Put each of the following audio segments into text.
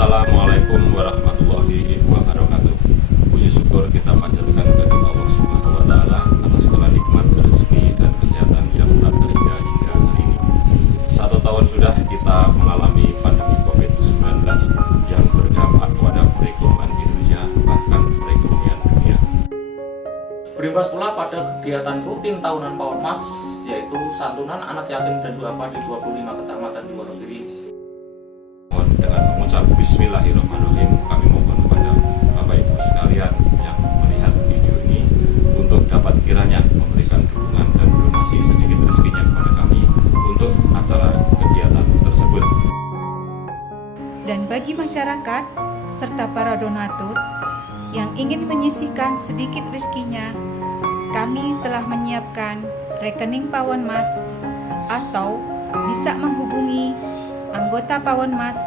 Assalamualaikum warahmatullahi wabarakatuh. Puji syukur kita panjatkan kepada Allah Subhanahu wa taala atas segala nikmat, rezeki dan kesehatan yang tak terhingga hingga hari ini. 1 tahun sudah kita mengalami pandemi COVID-19 yang berdampak kepada perekonomian Indonesia bahkan perekonomian dunia. Berimbas pula pada kegiatan rutin tahunan Pawonmas, yaitu santunan anak yatim dan duafa di 25 kecamatan di Wonogiri. Dengan mengucap Bismillahirrahmanirrahim, kami mohon kepada Bapak Ibu sekalian yang melihat video ini untuk dapat kiranya memberikan dukungan dan donasi sedikit rezekinya kepada kami untuk acara kegiatan tersebut. Dan bagi masyarakat serta para donatur yang ingin menyisihkan sedikit rezekinya, kami telah menyiapkan rekening Pawonmas atau bisa menghubungi anggota Pawonmas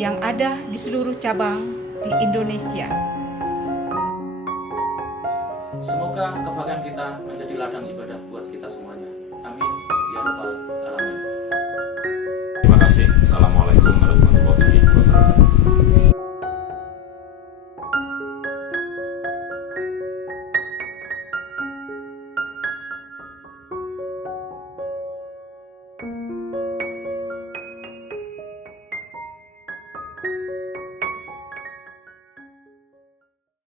yang ada di seluruh cabang di Indonesia. Semoga kebahagiaan kita menjadi ladang ibadah buat kita semuanya. Amin ya rabbal alamin. Terima kasih. Assalamualaikum warahmatullahi wabarakatuh.